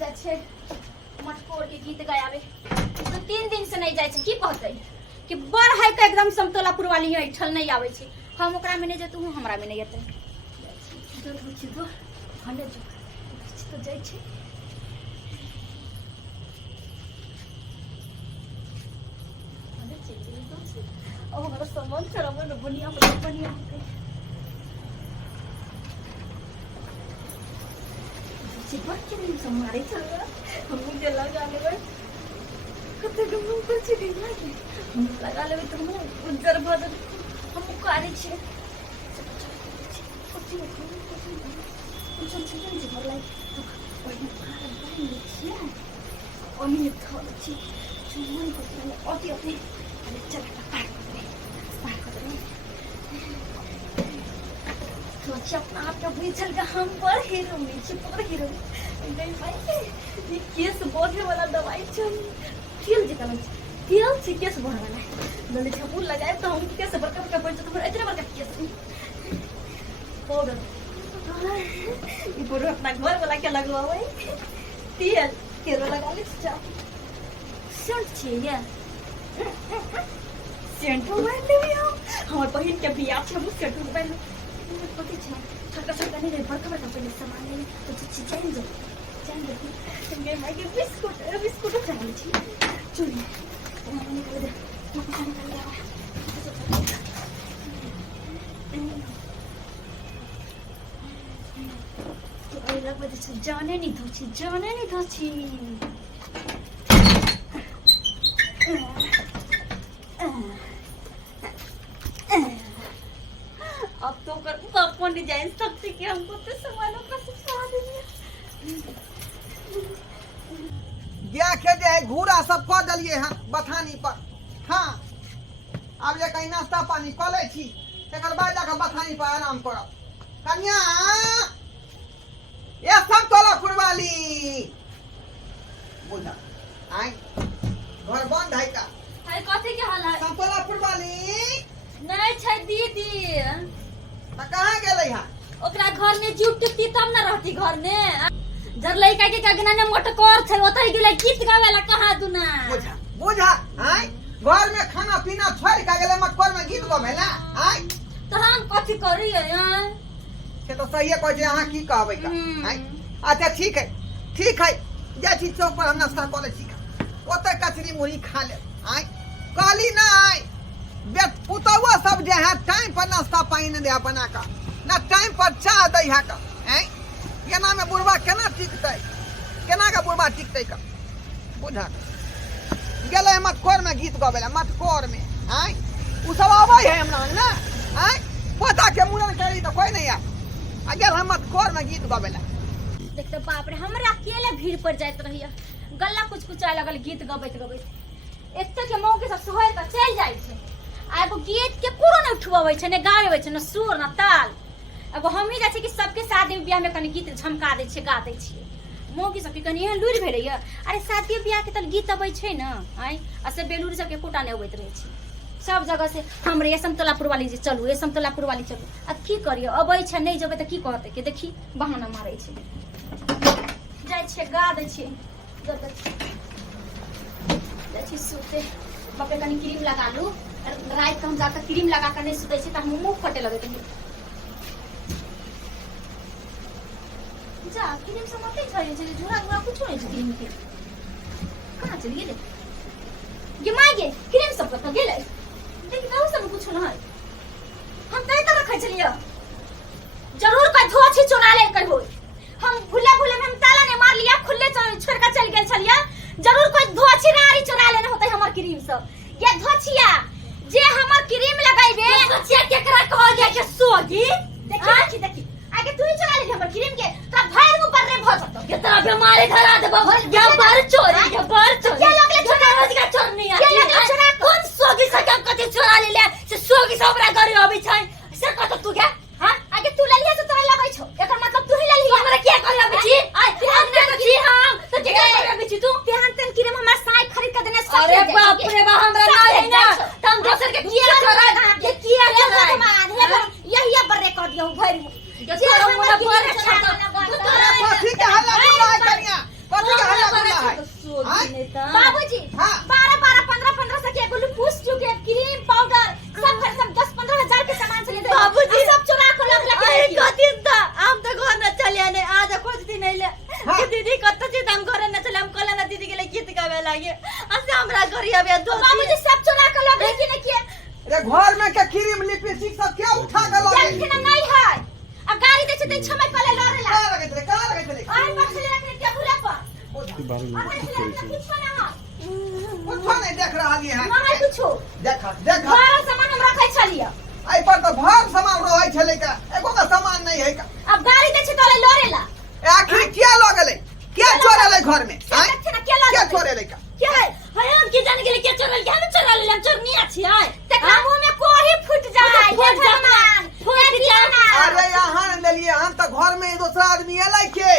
जाछे मटकोर के गीत गायाबे तो 3 दिन से नहीं जाय छे की कहतै कि बड़ है त एकदम समतोलापुर वाली है ठल नहीं आवे छे हम ओकरा में नहीं जतू हमरा में नहीं जतै इधर बुझी दो हने जो तो जाय छे हने चली तो छे ओ हमरा सामान खराब न बनिया चिपक के नहीं समारे चल हम मुझे लगा ले कते गम कर छी दिन लागे हम लगा लेबे त हम उजर भद हम कारी छी कुछ जी भर लाई ओही कार बाई छी ओनी थोड़ छी चुमन को चले ओती अरे चल पार कर दे तो अपना आप का भी चल का हम पर हीरो में चिपक हीरो नहीं भाई ये केस बोधे वाला दवाई चल तेल जितना तेल से केस बोधे वाला नले छपुर लगाए तो हम केस बड़का पड़ तो इतना बड़का केस पाउडर ये पूरा अपना घर वाला क्या लगवा भाई तेल लगा ले जा सेंट चाहिए सेंट मोबाइल ले आओ हमार बहन के बियाह छ हम सेंट मोबाइल पति छ छोटा नहीं रे बड़का पहले सामान ले तो चीज जान संगे माई के बिस्कुट खाई छी चुनी हमने कर दे मकान कर लिया तो आई लग बजे जाने नहीं दो छी अब तो कर पापा डिजाइन सकते कि हमको तो सामानों का सिखा देंगे गया के जे है घूरा सब कह दलिए हां बथानी पर हां अब जे कहीं नाश्ता पानी क ले छी तकर बाद जाके बथानी पर आराम करब कन्या ये सब तोलापुर वाली बोला आई घर बंद है का हाय कथि के हाल है सब तोलापुर वाली नहीं छै दीदी त कहां गेलै हां ओकरा घर में जीव टिकती तब ना रहती घर में जर लइका के गगना ने मोटकोर छै ओतै गेलै गीत गावेला कहां दुना बुझा आई घर में खाना पीना छोड़ के गेलै मटकोर में गीत गावेला आई तो हम कथि करिए के तो सही है कहै अहाँ की कहबै का आई अच्छा ठीक है जा छी चौक पर हम नाश्ता क ले छी ओतै कचरी मुड़ी खा ले आई कहली ना आई बेट पुतवा सब जे है टाइम पर नाश्ता पानी न दे बना का ना टाइम पर चाह दै है का हैं केना में बुढ़वा केना टिकतै केना का बुढ़वा टिकतै का बुझा गेलै मटकोर में गीत गावेला मटकोर में हैं उ सब आबै है हमरा ना हैं पोता के मुड़न करी तो कोई नहीं आ गेल हम मटकोर में गीत गावेला देख तो बाप रे हमरा अकेले भीड़ पड़ जाइत रहिया गल्ला कुछ लगल गीत गबैत एते के मौके सब सोहर का चल जाय छै आ एगो गीत के पूरा न उठवाबै छै ने गाबै छै न सुर न ताल एगो हम ही जाय छै कि सबके शादी ब्याह में कनी गीत झमका दै छै गा दै छै मौगी सब के कनी एहन लूर भेलैया अरे शादी ब्याह के त गीत अबै छै न आई आ से बेलूर सब के कोटा ने अबैत रहै छै सब जगह से हमरे ये समतोलापुर वाली जे चलू ये समतोलापुर वाली चलू आ की करियो अबै छै नहीं जेबै त की कहतै के देखी बहाना मारै छै जाय छै गा दै छै जाय सुते बापे कनी क्रीम लगा लू रात के हम जाकर क्रीम लगा कर नहीं सुते छी त हम मुंह फटे लगे थे जा क्रीम से मत खाइए जे झोरा झोरा कुछ नहीं छै क्रीम के कहां चली गेले ये मागे क्रीम सब तो गेले देखि कहू सब कुछ न है हम तय त रखै छलिए जरूर कोई धोछी चुरा ले कर होई हम भूले में हम ताला ने मार लिया खुले छोड़ के चल गेल छलिए जरूर कोई धोछी नारी चुरा लेने होतै हमर क्रीम सब ये धोछिया जे हमर क्रीम लगाइबे धोछिया केकरा कह गया के सोगी देखी आगे तू ही चुरा ले हमर क्रीम के त भैर ऊपर रे भ जतो केतना बीमारी धरा देबो या बार चोरी के लगले छोरा रोज का चोर नहीं आ के लगले छोरा कौन सोगी से काम कते चोरा ले से सोगी सब हमरा घर आबै छै से कत तू के हां आगे तू ले लिया से तोरा लगै छौ एकर मतलब तू ही ले लिया हमरा के कर आबै छी हम ने तो छी हम तो के कर आबै छी तू तेहन तन क्रीम हमरा साई खरीद के देने सब अरे बाप रे बा हमरा ना है ना हम दोसर के किया चोरा के किया चोरा यही बरे कर दियो भैर जे हमरा पर छाता कथि के हल्ला बुलाय करिया कथि ये असे हमरा गरिया बे दो बाबूजी सब चुरा के लोग लेकिन किए रे घर में के क्रीम लिपस्टिक सब क्या उठा के लगे देखिन नहीं है अब गाड़ी दे छे छमय पले लरेला का लगे रे आई बखले रखने के भूला पर बारे में बात करै छै कुछ नहीं देख रहा है नहीं कुछो देखा सारा सामान हम रखै छलिए आई पर तो भर सामान रहै छले का एको का सामान नहीं है का अब गाड़ी दे छे तोले लरेला आखिर क्या लगले क्या चोरले घर में क्या चोरले का क्या है हम की जान गेले के चोरल के हम चोरल ले हम चोरनिया छी आय तकरा मुंह में कोही फूट जाए फूट जाना अरे यहाँ ले लिए हम तो घर में दूसरा आदमी अलै के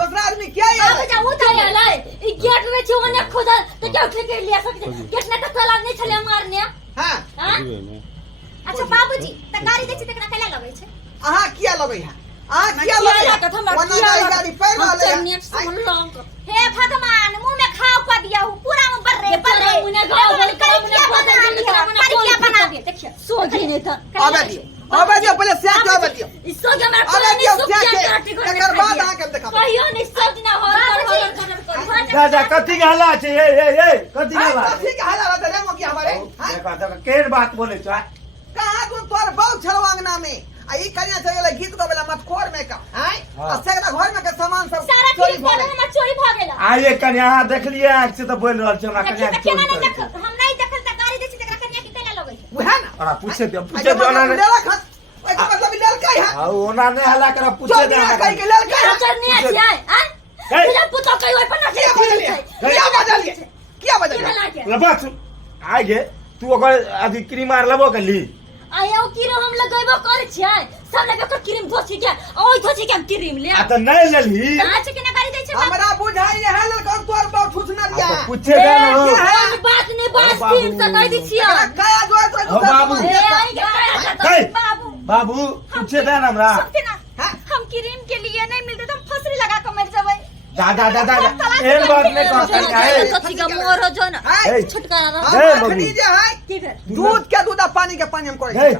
दूसरा आदमी क्या है अब जा उठा ले ई गेट में छी ओने खोदल तो क्या उठे के लिया सकते गेट ने तो ताला नहीं छले मारने हां अच्छा बाबूजी त गाड़ी दे छी तकरा केला लगै छै अहाँ क्या लगे है अहाँ क्या लगे वना गाड़ी पैर वाले हे भगवान मुंह में खाओ क दिया हूं पूरा में बर्रे मुने गाओ क्या बना दे देखिए सोझे नहीं था आबे दियो पहले से क्या आबे दियो इस सोझे में आबे दियो क्या एकर बाद अहाँ के देखा कहियो नहीं सोच ना हो दादा कथी के हल्ला छै ए कथी के बात कथी के हल्ला रहते रे मोकी हमारे देखा केर बात बोले छ कहां तू तोर बहुत छलवांगना में आई कन्या चले गीत गबेला मत खोर में का हैं सेकरा घर में के सामान सब सारा चोरी भ गेला आइए कन्या अहाँ देखलिए आंख से तो बोल रहल छ हमरा कन्या के चोरी हम नहीं देखल त गाड़ी दे छी तकरा कन्या के केला लगै छै उहे ना अरे पूछे दे ओना ने ओके मतलब लेल काय है आ ओना ने हल्ला कर पूछे दे कई के लेल काय चोरनिया छी आय तुझे पुतो कई ओइ पर ना क्या बदलिए लबा आ गे तू ओकर अथी क्रीम मार लबो कली आयो क्रीम हम लगैबो करे छियै सब लगे ओकर क्रीम धोछि के ओइ धोछि के हम क्रीम ले आ त नहीं लेली काच के ना गाड़ी दै छै हमरा बुझाई है लेल कौन तोर बहुत ठुसना दिया पूछे दे न हो बात नहीं बात तीन से कह दी छियै काया जो तो बाबू बाबू बाबू पूछे दे न हमरा हम क्रीम के लिए नहीं मिलते तो हम फसरी लगा के मर जबै दादा एहन बात नहीं कर सकता है कथी का मोर हो जो ना ए, छुटकारा ए, हम बबू। जे है ठीक है दूध के दूध पानी के पानी हम करे हे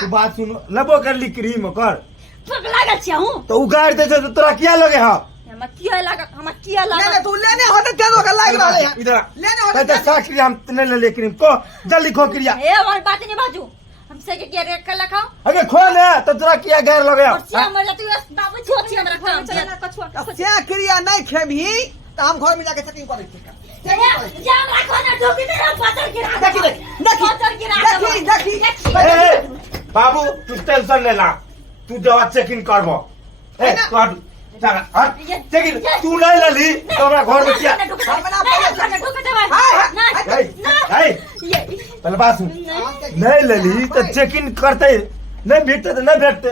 तू बात सुन लबो कर ली क्रीम कर ठोक लागल छियै हूं तो उगाड़ दे तो तोरा क्या लगे हा हम किया लगा नहीं तू लेने होते दे दो लाग रहले है इधर लेने होते तो साख क्रीम हम नहीं ले ले क्रीम को जल्दी खो क्रिया ए और बात नहीं बाजू हमसे के रेट कर लखाओ अगे खो ले तो तोरा क्या गैर लगे और सिया मर जाती बाबू छोची हमरा काम चला कछुआ क्या क्रिया नहीं खेबी तो हम घर में जाके सेटिंग करे छी जान रखो ना ढोकी दे हम पत्थर गिरा देखी बाबू तू टेंशन ले ला तू जब चेकिंग करबो ए तू चेकिंग तू नहीं ले ली तो हमरा घर में क्या पहले बात सुन नहीं ले ली तो चेकिंग करते नहीं भेटते तो नहीं भेटते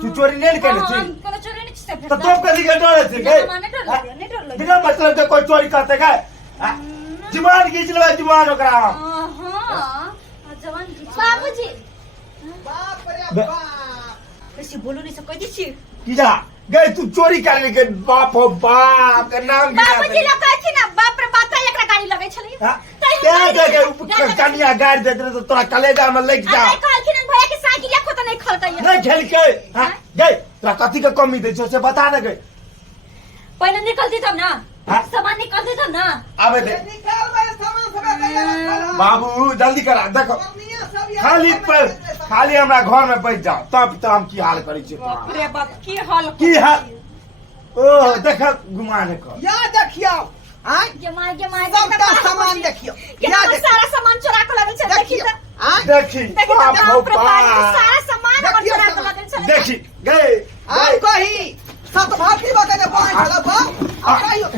तू चोरी नहीं करे छी तो तुम कभी के डरे थे बिना मतलब के कोई चोरी करते का जुबान खींच ले जुबान ओकरा बाबूजी बाप रे बाप कैसे बोलो नहीं सब कह दी छी की जा गए तू चोरी करने के बाप हो बाप के नाम बाबूजी लोग कहै छी ना बाप रे बाप एकरा गाड़ी लगै छलै क्या जगह कनिया गाड़ी दे दे तो तोरा कलेजा में लग जा अरे कहलखिन भैया के साइकिल को तो नहीं खलकै नहीं खेल के गए तोरा कथी के कमी दे छो से बता दे गए पहले निकलती तब ना सामान निकलती तब ना आवे दे निकाल भाई सामान सब तैयार बाबू जल्दी करा देखो खाली हमरा घर में बैठ जाओ तब तो हम की हाल करै छी बाप रे बाप की हाल की हाल ओ देख घुमाने को या देखियो आय जमा सबका सामान देखियो या सारा सामान चोरा के लगल छै देखी देखियो त आय देखी बाप हो बाप सारा सामान हमर चोरा के लगल छै देखी गए आय कही सब भाती बकने पाए चला बा आइयो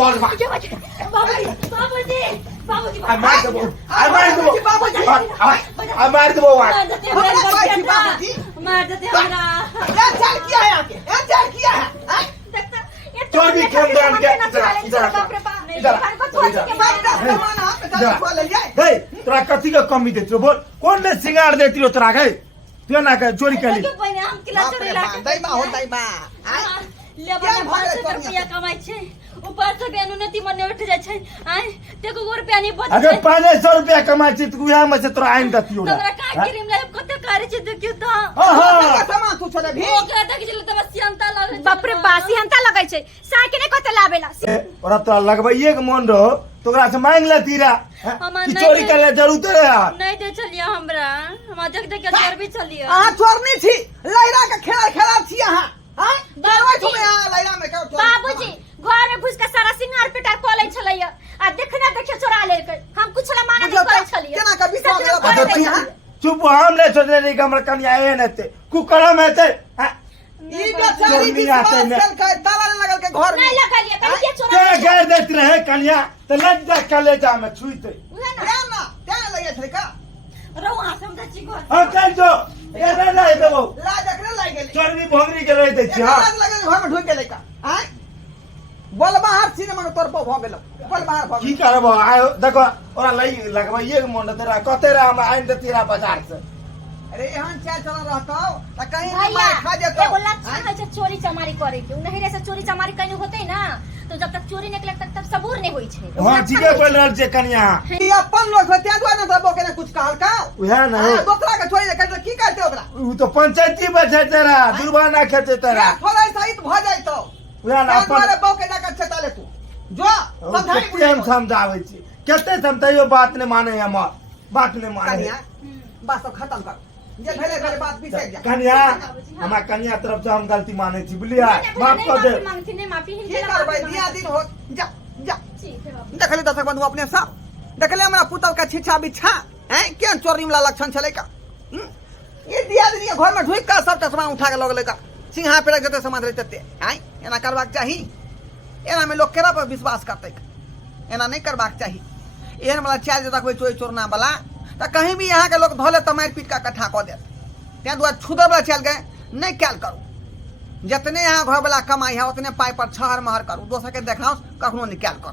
बोल बा बाबूजी I might the boat. I might the boat. I might the boat. मार देते हमरा क्या चल किया है आके चल किया है चोरी खानदान के गए तोरा कथी के कमी देती बोल कौन ने सिंगार देती हो तोरा गए तू ना के चोरी कर ली हम किला चोरी ला दई बा हो दई बा लेबर 500 रुपया कमाई छै ऊपर से बेनु नती मने उठ जाय छै आय देखो 1 रुपया नहीं बच अगर 500 रुपया कमाई छी तू यहां में से तोरा आइन दती हो तोरा का क्रीम ले कते करे छी देखियो तो हाँ हाँ सामान तू छोड़े भी ओकरा देख छी त सियंता लगे बाप रे बासी हंता लगै छै साइकिल कते लावेला और तोरा लगवाइए के मन रहो तो ओकरा से मांग ले तीरा हमार कि नहीं चोरी दे- करे जरूरत है यार नहीं दे चलिए हमरा हम देख देख के चोर भी चलिए अहाँ चोरनी छी लैरा के खेला छी अहाँ हां डरबै तुम यहाँ लैरा में क्यों चोर बाबूजी घर में घुस के सारा सिंगार पिटार कॉले छलैया आ देखने देखे चोरा लेलकै हम कुछ ला माना नहीं करे छलिए केना के विश्वास सच में करब करे तू छलिए। यहाँ चुप हम नहीं सोच रहे कि हमरा कन्या है नते कुकरम है ते ई बेचारी चोरनी आते विश्वास में। करके ताला लगल के घर में नहीं लगलिए पहले के के चोरा गैर देत रहे कन्या तो लज्जा कलेजा में छुईते उहे ना क्या ना क्या लगे छले का रहो आ समझा छी घर हम कह जो ए रे ला देबो ला देखने लाग गेली चोरनी भोंगरी के रह दे छी हां लाज लगे घर में ढुक गेलै का आय बोल बाहर सिनेमा में तोर पो भ गेलो बोल बाहर भ की गेलो करबो आयो देखो ओरा लई लगवाइए के मन तेरा कते रे हम आइन दे तेरा बाजार से अरे एहन चाल चल रहतो त कहीं भैया मार खा जेतो एगो लक्षण है चोरी चमारी करे के नहीं रे से चोरी चमारी कहीं होते ना तो जब तक चोरी निकले तब सबूर नहीं होई छै हां ठीके बोल रहल छै कन्या ई अपन लोग होते दुआ न दबो के कुछ कहल का उहे ना दूसरा के छोड़ी दे की करते ओकरा उ तो पंचायती बचे तेरा दुर्बाना खेते तेरा थोड़ा सहित भ जाइतो उहे ना अपन अपन बौ के जाकर चता ले तू जो समझाई केते हम समझावे छी केते समझाइयो बात नहीं माने हम बात नहीं माने कन्या बस अब खत्म कर जे भेले भेले बात पीछे जा कन्या हमार कन्या तरफ से हम गलती माने छी बुलिया माफ कर दे मांगती नहीं माफी की करबै दिया दिन हो जा जा ठीक है बाबू देखले दर्शक बंधु अपने सब देखले हमरा पुतल का छिछा बिछा हैं केन चोरी वाला लक्षण छले का ये दिया दिन ये घर में ढुक का सब सामान उठा के लगले का सिंहा पे रख देते समाज रहते हैं एना करबाक चाही एना में लोग केरा पर विश्वास करते एना नहीं करबाक चाही एहन वाला चाल जे देखबै चोरी चोरना वाला त कहीं भी यहाँ के लोग धोले त मार पीट का कट्ठा क देत त्या दुआ छुदर वाला चल गए नहीं कैल करू जितने यहाँ घर वाला कमाई है उतने पाई पर छहर महर करू दोसर के देखाओ कखनो निकाल कर